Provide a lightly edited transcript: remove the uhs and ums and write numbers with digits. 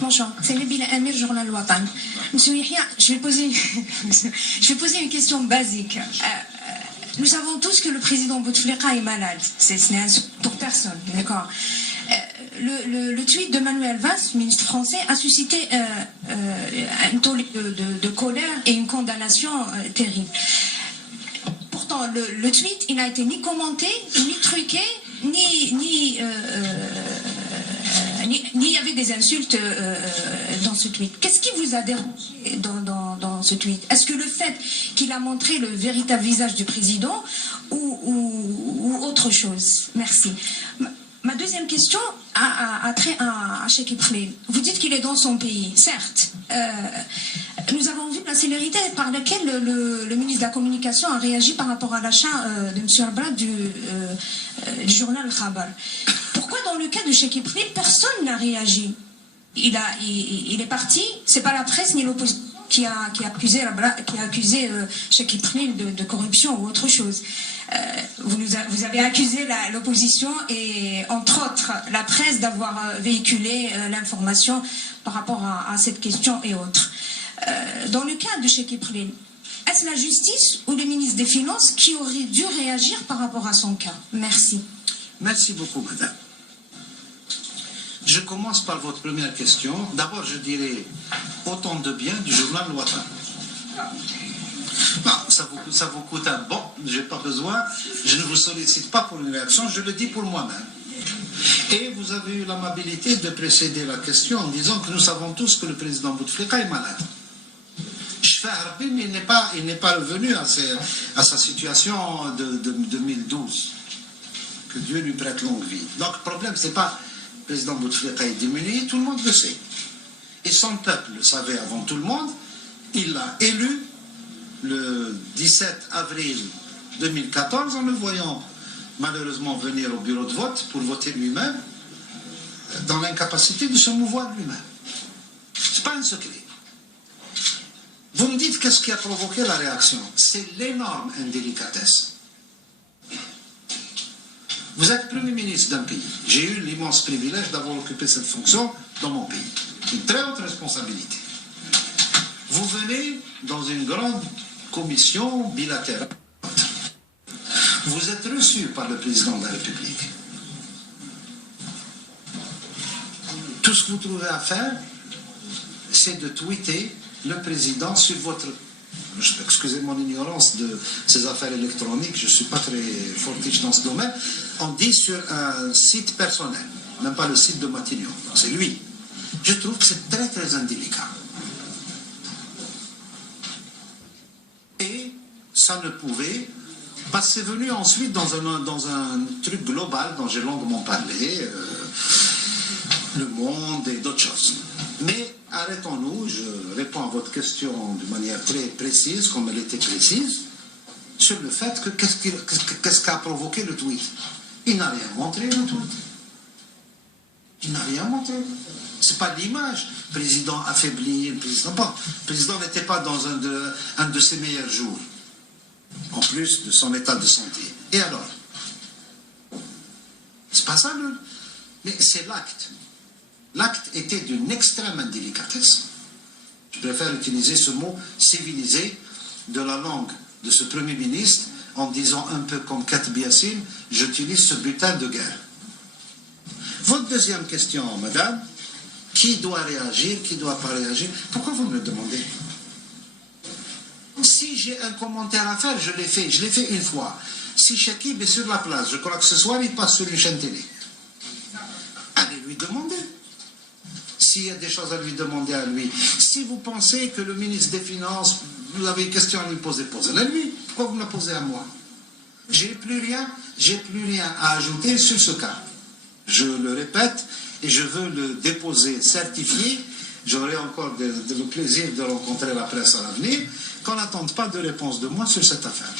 Bonjour, c'est Nabila Amir, journal Watan. Monsieur Yahya, je vais poser une question basique. Nous savons tous que le président Bouteflika est malade. Ce n'est un secret pour personne, d'accord. Le tweet de Manuel Valls, ministre français, a suscité un tollé de colère et une condamnation terrible. Pourtant, le tweet, il n'a été ni commenté, ni truqué, ni il y avait des insultes dans ce tweet. Qu'est-ce qui vous a dérangé dans ce tweet? Est-ce que le fait qu'il a montré le véritable visage du président ou autre chose? Merci. Ma deuxième question a trait à Cheikh Ibrahim. Vous dites qu'il est dans son pays, certes. Nous avons vu la célérité par laquelle le ministre de la Communication a réagi par rapport à l'achat de M. Arbrat du journal Khabar. Pourquoi dans le cas de Cheikh Ibrahim, personne n'a réagi? Il est parti, c'est pas la presse ni l'opposition qui a accusé Cheikh Ibrahim de corruption ou autre chose. Vous avez accusé l'opposition et entre autres la presse d'avoir véhiculé l'information par rapport à cette question et autres. Dans le cas de Cheikh Ibrahim, est-ce la justice ou le ministre des Finances qui aurait dû réagir par rapport à son cas? Merci. Merci beaucoup, madame. Je commence par votre première question. D'abord, je dirais autant de bien du journal Watan. Non, ça vous coûte un bon, je n'ai pas besoin, je ne vous sollicite pas pour une réaction, je le dis pour moi-même. Et vous avez eu l'amabilité de précéder la question en disant que nous savons tous que le président Bouteflika est malade. Il n'est pas revenu à sa situation de 2012. Que Dieu lui prête longue vie. Donc le problème, ce n'est pas le président Bouteflika est diminué, tout le monde le sait. Et son peuple le savait avant tout le monde, il l'a élu le 17 avril 2014 en le voyant malheureusement venir au bureau de vote pour voter lui-même dans l'incapacité de se mouvoir lui-même. Ce n'est pas un secret. Vous me dites qu'est-ce qui a provoqué la réaction? C'est l'énorme indélicatesse. Vous êtes Premier ministre d'un pays. J'ai eu l'immense privilège d'avoir occupé cette fonction dans mon pays. Une très haute responsabilité. Vous venez dans une grande commission bilatérale. Vous êtes reçu par le président de la République. Tout ce que vous trouvez à faire, c'est de tweeter le président sur votre... Excusez mon ignorance de ces affaires électroniques, je ne suis pas très fortiche dans ce domaine. On dit sur un site personnel, même pas le site de Matignon. C'est lui. Je trouve que c'est très très indélicat. Et ça ne pouvait... Parce que c'est venu ensuite dans un truc global dont j'ai longuement parlé, Le Monde et d'autres choses. Mais arrêtons-nous, je réponds à votre question de manière très précise, comme elle était précise, sur le fait que qu'est-ce qu'a provoqué le tweet. Il n'a rien montré, le tweet. Il n'a rien montré. Ce n'est pas l'image. Le président affaibli, le président n'était pas dans un de ses meilleurs jours, en plus de son état de santé. Et alors? C'est pas ça, mais c'est l'acte. L'acte était d'une extrême indélicatesse. Je préfère utiliser ce mot civilisé de la langue de ce Premier ministre en disant un peu comme Kat Biassine, j'utilise ce butin de guerre. Votre deuxième question, madame, qui doit réagir, qui ne doit pas réagir? Pourquoi vous me le demandez? Si j'ai un commentaire à faire, je l'ai fait une fois. Si Chakib est sur la place, je crois que ce soir il passe sur une chaîne télé. Allez lui demander. S'il y a des choses à lui demander à lui. Si vous pensez que le ministre des Finances, vous avez une question à lui poser, posez-la lui. Pourquoi vous me la posez à moi? J'ai plus rien à ajouter sur ce cas. Je le répète et je veux le déposer certifié. J'aurai encore le plaisir de rencontrer la presse à l'avenir, qu'on n'attende pas de réponse de moi sur cette affaire.